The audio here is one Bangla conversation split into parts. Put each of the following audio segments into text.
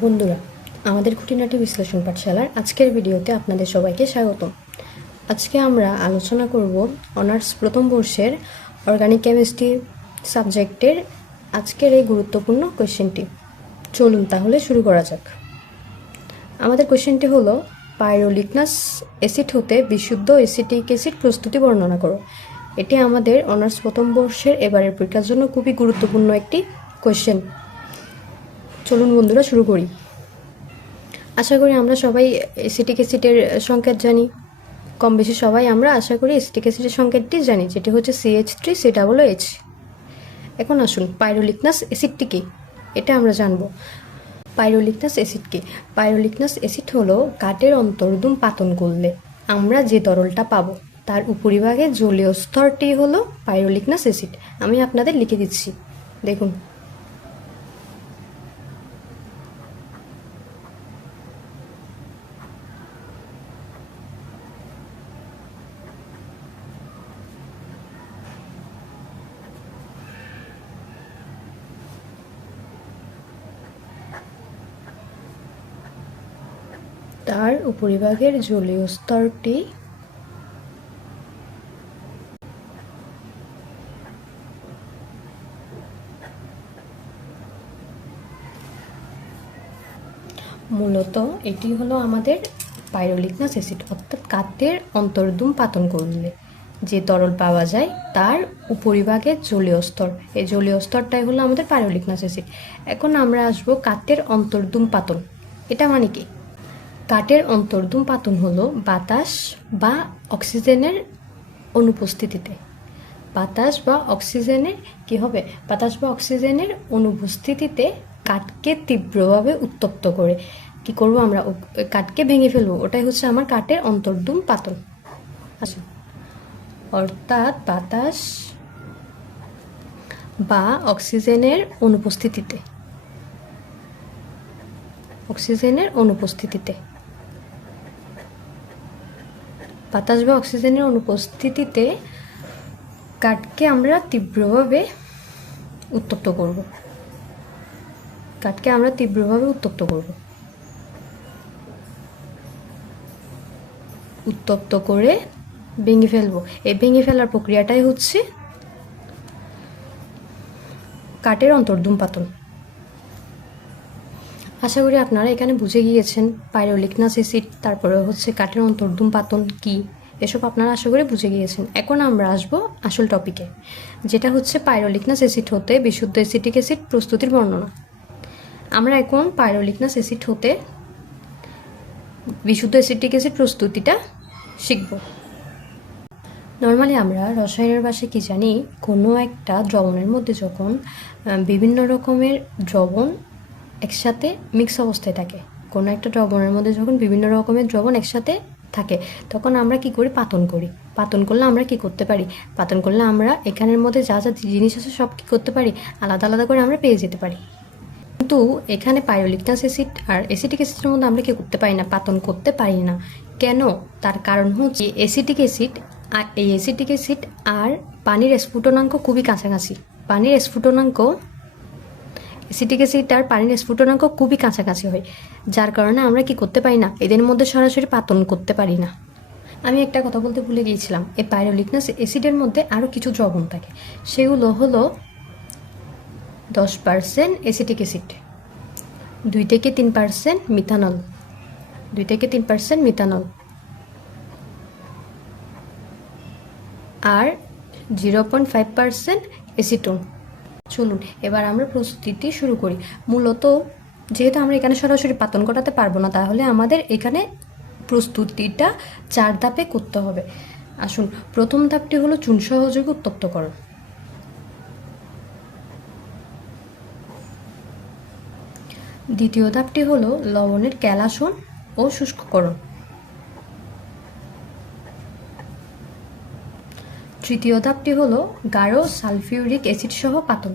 বন্ধুরা, আমাদের খুঁটিনাটি বিশ্লেষণ পাঠশালার আজকের ভিডিওতে আপনাদের সবাইকে স্বাগতম। আজকে আমরা আলোচনা করব অনার্স প্রথম বর্ষের অর্গানিক কেমিস্ট্রি সাবজেক্টের আজকের এই গুরুত্বপূর্ণ কোয়েশ্চেনটি। চলুন তাহলে শুরু করা যাক। আমাদের কোয়েশ্চেনটি হলো, পাইরোলিগনাস অ্যাসিড হতে বিশুদ্ধ অ্যাসিটিক অ্যাসিড প্রস্তুতি বর্ণনা করো। এটি আমাদের অনার্স প্রথম বর্ষের এবারের পরীক্ষার জন্য খুবই গুরুত্বপূর্ণ একটি কোয়েশ্চেন। চলুন বন্ধুরা শুরু করি। আশা করি আমরা সবাই অ্যাসিটিক অ্যাসিডের সংকেত জানি, কম বেশি সবাই আমরা আশা করি অ্যাসিটিক অ্যাসিডের সংকেতটি জানি, যেটি হচ্ছে CH3COOH। এখন আসুন পাইরোলিগনাস অ্যাসিডটি কী এটা আমরা জানব। পাইরোলিগনাস অ্যাসিড কী? পাইরোলিগনাস অ্যাসিড হলো কাঠের অন্তর্দম পাতন করলে আমরা যে তরলটা পাবো তার উপরিভাগে জলীয় স্তরটি হলো পাইরোলিগনাস অ্যাসিড। আমি আপনাদের লিখে দিচ্ছি, দেখুন। তার উপরিভাগের জলীয় স্তরটি মূলত এটি হলো আমাদের পাইরোলিগনাস অ্যাসিড, অর্থাৎ কাঠের অন্তর্দম পাতন করলে যে তরল পাওয়া যায় তার উপরিভাগের জলীয় স্তর, এই জলীয় স্তরটাই হলো আমাদের পাইরোলিগনাস অ্যাসিড। এখন আমরা আসবো কাঠের অন্তর্দম পাতন। এটা মানে কি? কাঠের অন্তর্দম পাতন হলো বাতাস বা অক্সিজেনের অনুপস্থিতিতে, বাতাস বা অক্সিজেনের কি হবে, বাতাস বা অক্সিজেনের অনুপস্থিতিতে কাঠকে তীব্রভাবে উত্তপ্ত করে কি করব আমরা, কাঠকে ভেঙে ফেলবো। ওটাই হচ্ছে আমার কাঠের অন্তর্দম পাতন। আচ্ছা, অর্থাৎ বাতাস বা অক্সিজেনের অনুপস্থিতিতে, অক্সিজেনের অনুপস্থিতিতে, বাতাস বা অক্সিজেনের অনুপস্থিতিতে কাঠকে আমরা তীব্রভাবে উত্তপ্ত করব, কাঠকে আমরা তীব্রভাবে উত্তপ্ত করব, উত্তপ্ত করে ভেঙে ফেলবো। এই ভেঙে ফেলার প্রক্রিয়াটাই হচ্ছে কাঠের অন্তর্দম পাতন। আশা করি আপনারা এখানে বুঝে গিয়েছেন পাইরোলিগনাস অ্যাসিড, তারপরে হচ্ছে কাঠের অন্তর্দম পাতন কি, এসব আপনারা আশা করি বুঝে গিয়েছেন। এখন আমরা আসবো আসল টপিকে, যেটা হচ্ছে পাইরোলিগনাস অ্যাসিড হতে বিশুদ্ধ অ্যাসিটিক অ্যাসিড প্রস্তুতির বর্ণনা। আমরা এখন পাইরোলিগনাস অ্যাসিড হতে বিশুদ্ধ অ্যাসিটিক অ্যাসিড প্রস্তুতিটা শিখব। নর্মালি আমরা রসায়নের ভাষায় কি জানি, কোনো একটা দ্রবণের মধ্যে যখন বিভিন্ন রকমের দ্রবণ একসাথে মিক্স অবস্থায় থাকে, কোনো একটা দ্রবণের মধ্যে যখন বিভিন্ন রকমের দ্রবণ একসাথে থাকে তখন আমরা কি করি, পাতন করি। পাতন করলে আমরা কি করতে পারি, পাতন করলে আমরা এখানের মধ্যে যা যা জিনিস আছে সব কি করতে পারি, আলাদা আলাদা করে আমরা পেয়ে যেতে পারি। কিন্তু এখানে পাইরোলিগনাস অ্যাসিড আর অ্যাসিটিক অ্যাসিডের মধ্যে আমরা কি করতে পারি না, পাতন করতে পারি না। কেন? তার কারণ হচ্ছে অ্যাসিটিক অ্যাসিড আর এই অ্যাসিটিক অ্যাসিড আর পানির স্ফুটনাঙ্ক খুবই কাছাকাছি। পানির স্ফুটনাঙ্ক, অ্যাসিটিক অ্যাসিড আর পানির স্ফুটনাঙ্ক খুবই কাছাকাছি হয়, যার কারণে আমরা কি করতে পারি না, এদের মধ্যে সরাসরি পাতন করতে পারি না। আমি একটা কথা বলতে ভুলে গিয়েছিলাম, এই পাইরোলিগনাস অ্যাসিডের মধ্যে আরও কিছু দ্রবণ থাকে, সেগুলো হলো 10% অ্যাসিটিক অ্যাসিড, 2-3% মিথানল, 2-3% মিথানল, আর 0.5% অ্যাসিটোন। চলুন এবার আমরা প্রস্তুতি শুরু করি। মূলত যেহেতু আমরা এখানে সরাসরি পাতন করাতে পারবো না, তাহলে আমাদের এখানে প্রস্তুতিটা 4 ধাপে করতে হবে। আসুন, প্রথম ধাপটি হলো চুন সহযোগে উত্তপ্তকরণ। দ্বিতীয় ধাপটি হলো লবণের ক্যালাসন ও শুষ্ককরণ। তৃতীয় ধাপটি হলো গাঢ় সালফিউরিক অ্যাসিড সহ পাতন।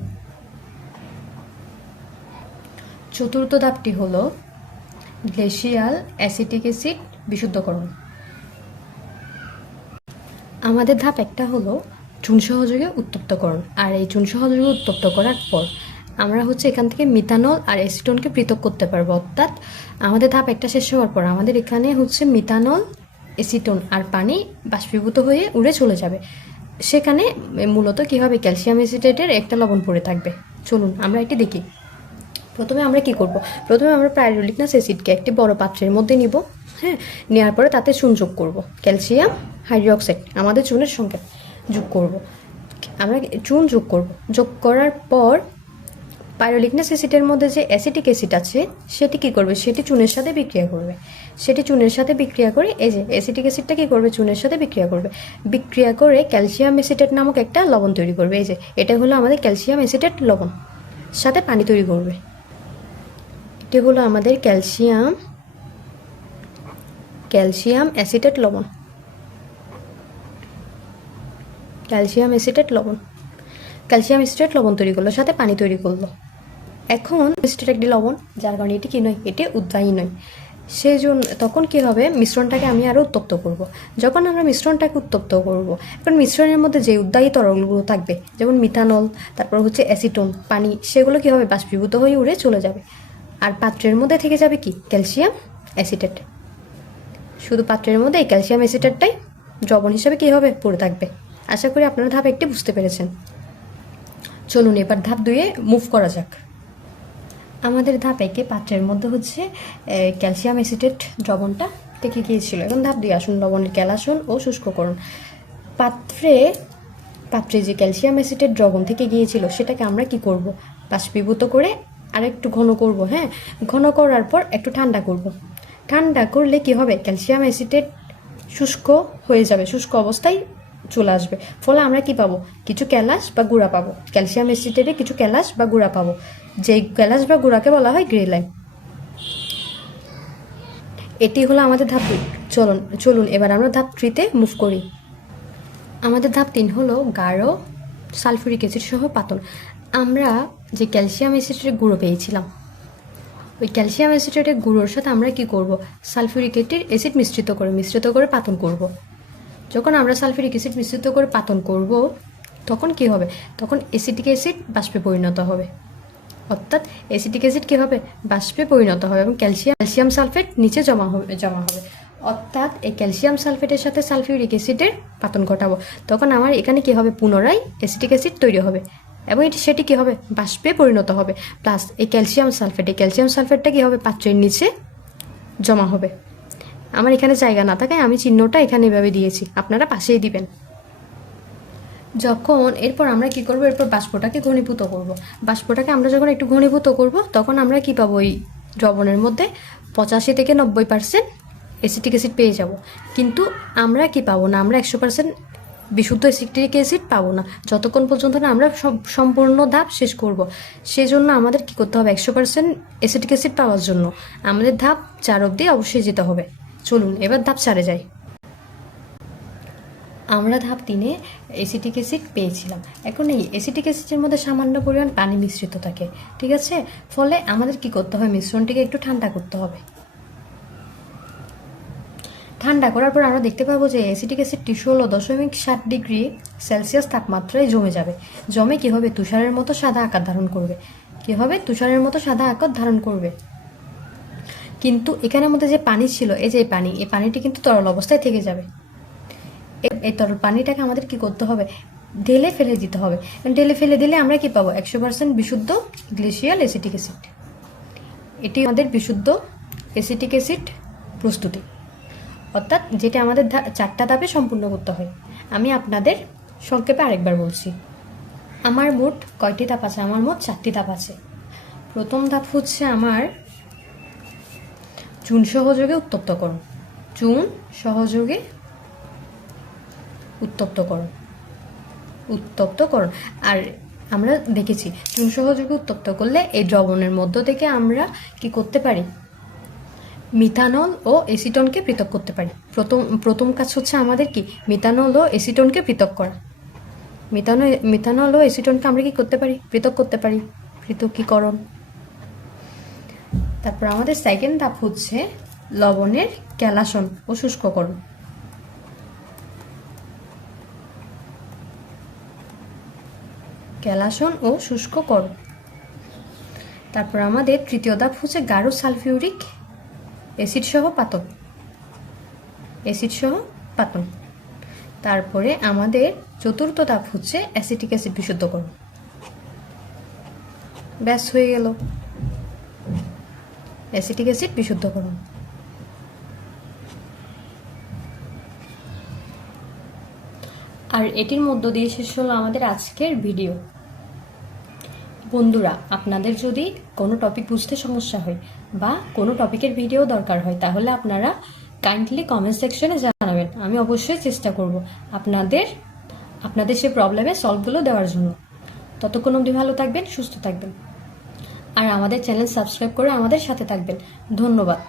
চতুর্থ ধাপটি হলো গ্লেসিয়াল অ্যাসিটিক অ্যাসিড বিশুদ্ধকরণ। আমাদের ধাপ একটা হলো চুন সহযোগে উত্তপ্তকরণ, আর এই চুন সহযোগে উত্তপ্ত করার পর আমরা হচ্ছে এখান থেকে মিথানল আর অ্যাসিটোনকে পৃথক করতে পারবো। অর্থাৎ আমাদের ধাপ একটা শেষ হওয়ার পর আমাদের এখানে হচ্ছে মিথানল, অ্যাসিটোন আর পানি বাষ্পীভূত হয়ে উড়ে চলে যাবে। সেখানে মূলত কী হবে, ক্যালসিয়াম অ্যাসিটেটের একটা লবণ পড়ে থাকবে। চলুন আমরা এটি দেখি। প্রথমে আমরা কি করব, প্রথমে আমরা পাইরোলিগনাস অ্যাসিডকে একটি বড় পাত্রের মধ্যে নিব। হ্যাঁ, নেওয়ার পরে তাতে চুন যোগ করব, ক্যালসিয়াম হাইড্রোক্সাইড আমাদের চুনের সংখ্যা যোগ করব। আমরা চুন যোগ করব, যোগ করার পর পাইরোলিগনাস অ্যাসিডের মধ্যে যে অ্যাসিটিক অ্যাসিড আছে সেটি কী করবে, সেটি চুনের সাথে বিক্রিয়া করবে। সেটি চুনের সাথে বিক্রিয়া করে এই যে অ্যাসিটিক অ্যাসিডটা কী করবে, চুনের সাথে বিক্রিয়া করবে। বিক্রিয়া করে ক্যালসিয়াম অ্যাসিটেট নামক একটা লবণ তৈরি করবে। এই যে এটা হলো আমাদের ক্যালসিয়াম অ্যাসিটেট লবণ, সাথে পানি তৈরি করবে। এটি হলো আমাদের ক্যালসিয়াম অ্যাসিটেট লবণ, ক্যালসিয়াম অ্যাসিটেট লবণ তৈরি করলো, সাথে পানি তৈরি করলো। এখন অ্যাসিটেট একটি লবণ, যার কারণে এটি কি নয়, এটি উদ্বায়ী নয়। সেই জন্য তখন কী হবে, মিশ্রণটাকে আমি আরও উত্তপ্ত করব। যখন আমরা মিশ্রণটাকে উত্তপ্ত করব, এখন মিশ্রণের মধ্যে যে উদ্বায়ী তরলগুলো থাকবে, যেমন মিথানল, তারপর হচ্ছে অ্যাসিটোন, পানি, সেগুলো কী হবে, বাষ্পীভূত হয়ে উড়ে চলে যাবে। আর পাত্রের মধ্যে থেকে যাবে কি, ক্যালসিয়াম অ্যাসিটেট। শুধু পাত্রের মধ্যে এই ক্যালসিয়াম অ্যাসিটেটটাই দ্রবণ হিসাবে কী হবে, পড়ে থাকবে। আশা করি আপনারা ধাপ একটি বুঝতে পেরেছেন। চলুন এবার ধাপ 2-এ মুভ করা যাক। আমাদের ধাপ 1-এ পাত্রের মধ্যে হচ্ছে ক্যালসিয়াম অ্যাসিটেট দ্রবণটা থেকে গিয়েছিল। এখন ধাপ 2 আসুন, লবণের গ্যালাসন ও শুষ্ককরণ। পাত্রে যে ক্যালসিয়াম অ্যাসিটেট দ্রবণ থেকে গিয়েছিল সেটাকে আমরা কি করব, বাষ্পীভূত করে আর একটু ঘন করব। হ্যাঁ, ঘন করার পর একটু ঠান্ডা করব। ঠান্ডা করলে কি হবে, ক্যালসিয়াম অ্যাসিটেট শুষ্ক হয়ে যাবে, শুষ্ক অবস্থায় চলে আসবে। ফলে আমরা কি পাবো, কিছু ক্যালাস বা গুঁড়া পাবো। ক্যালসিয়াম অ্যাসিটেটে কিছু ক্যালাস বা গুঁড়া পাবো, যেই ক্যালাস বা গুঁড়াকে বলা হয় গ্রে-লাইম। এটি হলো আমাদের ধাপ 2। চলুন এবার আমরা ধাপ 3-তে মুভ করি। আমাদের ধাপ 3 হলো গাঢ় সালফিউরিক অ্যাসিড সহ পাতন। আমরা যে ক্যালসিয়াম অ্যাসিটেটের গুঁড়ো পেয়েছিলাম, ওই ক্যালসিয়াম অ্যাসিটেটের গুঁড়োর সাথে আমরা কি করব, সালফিউরিক অ্যাসিড মিশ্রিত করে পাতন করব। যখন আমরা সালফিউরিক অ্যাসিড মিশ্রিত করে পাতন করব, তখন কি হবে, তখন অ্যাসিটিক অ্যাসিড বাষ্পে পরিণত হবে। অর্থাৎ অ্যাসিটিক অ্যাসিড কী হবে, বাষ্পে পরিণত হবে এবং ক্যালসিয়াম সালফেট নিচে জমা হবে। অর্থাৎ এই ক্যালসিয়াম সালফেটের সাথে সালফিউরিক অ্যাসিডের পাতন ঘটাবো। তখন আমার এখানে কি হবে, পুনরায় অ্যাসিটিক অ্যাসিড তৈরি হবে এবং সেটি কী হবে, বাষ্পে পরিণত হবে। প্লাস এই ক্যালসিয়াম সালফেটটা কী হবে, পাত্রের নিচে জমা হবে। আমার এখানে জায়গা না থাকায় আমি চিহ্নটা এখানে এভাবে দিয়েছি, আপনারা পাশেই দিবেন। এরপর আমরা কি করব, এরপর বাষ্পটাকে ঘনীভূত করব। বাষ্পটাকে আমরা যখন একটু ঘনীভূত করব, তখন আমরা কি পাবো, ওই দ্রবণের মধ্যে 85 থেকে 90% অ্যাসিটিক অ্যাসিড পেয়ে যাব। কিন্তু আমরা কি পাবো না, আমরা 100% বিশুদ্ধ অ্যাসিটিক অ্যাসিড পাবো না, যতক্ষণ পর্যন্ত না আমরা সম্পূর্ণ ধাপ শেষ করব। সেজন্য আমাদের কি করতে হবে, 100% অ্যাসিটিক অ্যাসিড পাওয়ার জন্য আমাদের ধাপ 4 অবধি অবশ্যই যেতে হবে। চলুন এবার ধাপ 4-এ যাই। আমরা ধাপ 3-এ অ্যাসিটিক অ্যাসিড পেয়েছিলাম। এখন এই অ্যাসিটিক অ্যাসিডের মধ্যে সামান্য পরিমাণ পানি মিশ্রিত থাকে, ঠিক আছে। ফলে আমাদের কি করতে হবে, মিশ্রণটিকে একটু ঠান্ডা করতে হবে। ঠান্ডা করার পর আমরা দেখতে পাবো যে অ্যাসিটিক অ্যাসিডটি 16.7 ডিগ্রি সেলসিয়াস তাপমাত্রায় জমে যাবে। জমে কী হবে, তুষারের মতো সাদা আকার ধারণ করবে। কিন্তু এখানের মধ্যে যে পানি ছিল, এই পানিটি কিন্তু তরল অবস্থায় থেকে যাবে। এই তরল পানিটাকে আমাদের কি করতে হবে, ঢেলে ফেলে দিতে হবে। ঢেলে ফেলে দিলে আমরা কি পাবো, 100% বিশুদ্ধ গ্লেসিয়াল অ্যাসিটিক অ্যাসিড। এটি আমাদের বিশুদ্ধ অ্যাসিটিক অ্যাসিড প্রস্তুতি। অর্থাৎ যেটা আমাদের 4টা ধাপে সম্পূর্ণ করতে হয়। আমি আপনাদের সংক্ষেপে আরেকবার বলছি। আমার মোট কয়টি ধাপ আছে, আমার মোট 4টি ধাপ আছে। প্রথম ধাপ হচ্ছে আমার চুন সহযোগে উত্তপ্তকরণ। আর আমরা দেখেছি চুন সহযোগে উত্তপ্ত করলে এই দ্রবণের মধ্য থেকে আমরা কি করতে পারি, মিথানল ও অ্যাসিটোনকে পৃথক করতে পারি। প্রথম কাজ হচ্ছে আমাদের কি, মিথানল ও অ্যাসিটোনকে পৃথক করা। মিথানল ও অ্যাসিটোনকে আমরা কি করতে পারি, পৃথক করতে পারি, পৃথকীকরণ। তারপর আমাদের সেকেন্ড ধাপ হচ্ছে লবণের গ্যালাসন ও শুষ্ককরণ। তারপর আমাদের তৃতীয় ধাপ হচ্ছে গাঢ় সালফিউরিক অ্যাসিড সহ পাতন। তারপরে আমাদের চতুর্থ ধাপ হচ্ছে অ্যাসিটিক অ্যাসিড বিশুদ্ধকরণ। ব্যাস হয়ে গেল অ্যাসিটিক অ্যাসিড বিশুদ্ধকরণ। আর এটির মধ্য দিয়ে শেষ হলো আমাদের আজকের ভিডিও। বন্ধুরা, আপনাদের যদি কোনো টপিক বুঝতে সমস্যা হয় বা কোনো টপিকের ভিডিও দরকার হয় তাহলে আপনারা কাইন্ডলি কমেন্ট সেকশনে জানাবেন। আমি অবশ্যই চেষ্টা করব আপনাদের সেই প্রবলেমের সলভগুলো দেওয়ার জন্য। ততক্ষণ অবধি ভালো থাকবেন, সুস্থ থাকবেন, আর আমাদের চ্যানেল সাবস্ক্রাইব করে আমাদের সাথে থাকবেন। ধন্যবাদ।